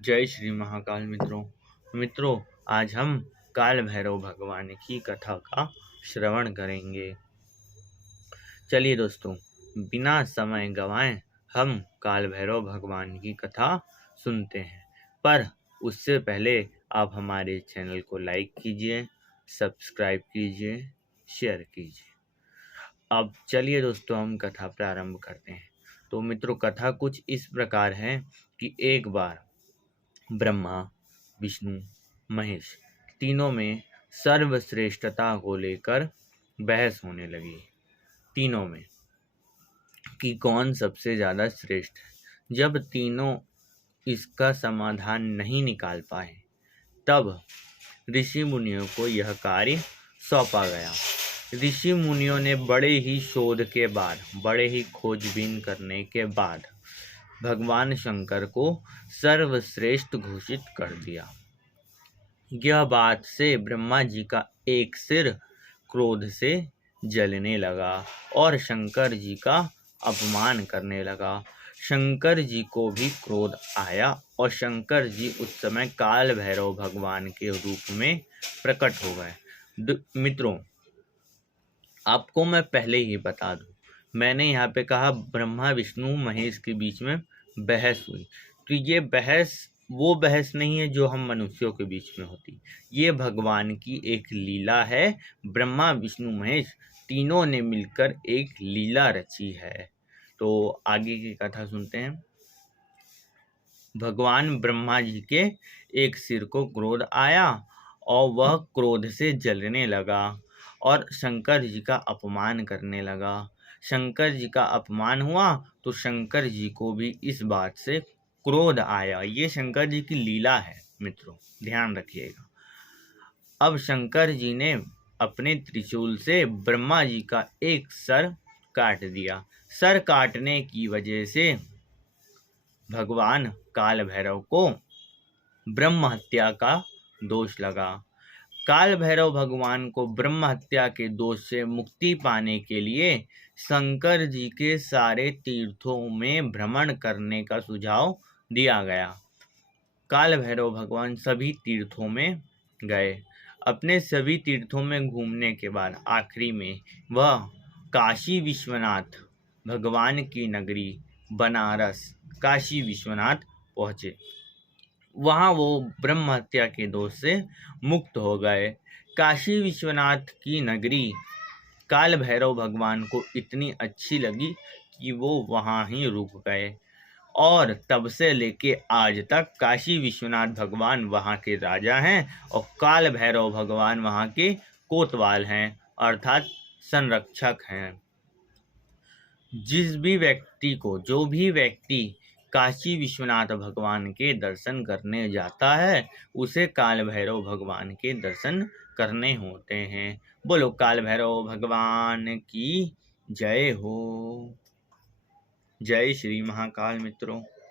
जय श्री महाकाल मित्रों आज हम काल भैरव भगवान की कथा का श्रवण करेंगे। चलिए दोस्तों, बिना समय गवाएं हम काल भैरव भगवान की कथा सुनते हैं। पर उससे पहले आप हमारे चैनल को लाइक कीजिए, सब्सक्राइब कीजिए, शेयर कीजिए। अब चलिए दोस्तों, हम कथा प्रारंभ करते हैं। तो मित्रों, कथा कुछ इस प्रकार है कि एक बार ब्रह्मा, विष्णु, महेश तीनों में सर्वश्रेष्ठता को लेकर बहस होने लगी। तीनों में कि कौन सबसे ज्यादा श्रेष्ठ है। जब तीनों इसका समाधान नहीं निकाल पाए, तब ऋषि मुनियों को यह कार्य सौंपा गया। ऋषि मुनियों ने बड़े ही शोध के बाद, बड़े ही खोजबीन करने के बाद भगवान शंकर को सर्वश्रेष्ठ घोषित कर दिया। यह बात से ब्रह्मा जी का एक सिर क्रोध से जलने लगा और शंकर जी का अपमान करने लगा। शंकर जी को भी क्रोध आया और शंकर जी उस समय काल भैरव भगवान के रूप में प्रकट हो गए। मित्रों, आपको मैं पहले ही बता दूं, मैंने यहाँ पे कहा ब्रह्मा विष्णु महेश के बीच में बहस हुई, तो ये बहस वो बहस नहीं है जो हम मनुष्यों के बीच में होती। ये भगवान की एक लीला है। ब्रह्मा विष्णु महेश तीनों ने मिलकर एक लीला रची है। तो आगे की कथा सुनते हैं। भगवान ब्रह्मा जी के एक सिर को क्रोध आया और वह क्रोध से जलने लगा और शंकर जी का अपमान करने लगा। शंकर जी का अपमान हुआ तो शंकर जी को भी इस बात से क्रोध आया। ये शंकर जी की लीला है मित्रों, ध्यान रखिएगा। अब शंकर जी ने अपने त्रिशूल से ब्रह्मा जी का एक सर काट दिया। सर काटने की वजह से भगवान काल भैरव को ब्रह्म हत्या का दोष लगा। काल भैरव भगवान को ब्रह्म हत्या के दोष से मुक्ति पाने के लिए शंकर जी के सारे तीर्थों में भ्रमण करने का सुझाव दिया गया। काल भैरव भगवान सभी तीर्थों में गए। अपने सभी तीर्थों में घूमने के बाद आखिरी में वह काशी विश्वनाथ भगवान की नगरी बनारस काशी विश्वनाथ पहुँचे। वहाँ वो ब्रह्म हत्या के दोष से मुक्त हो गए। काशी विश्वनाथ की नगरी काल भैरव भगवान को इतनी अच्छी लगी कि वो वहाँ ही रुक गए और तब से लेके आज तक काशी विश्वनाथ भगवान वहाँ के राजा हैं और काल भैरव भगवान वहाँ के कोतवाल हैं, अर्थात संरक्षक हैं। जो भी व्यक्ति काशी विश्वनाथ भगवान के दर्शन करने जाता है, उसे काल भैरव भगवान के दर्शन करने होते हैं। बोलो काल भैरव भगवान की जय हो। जय श्री महाकाल मित्रों।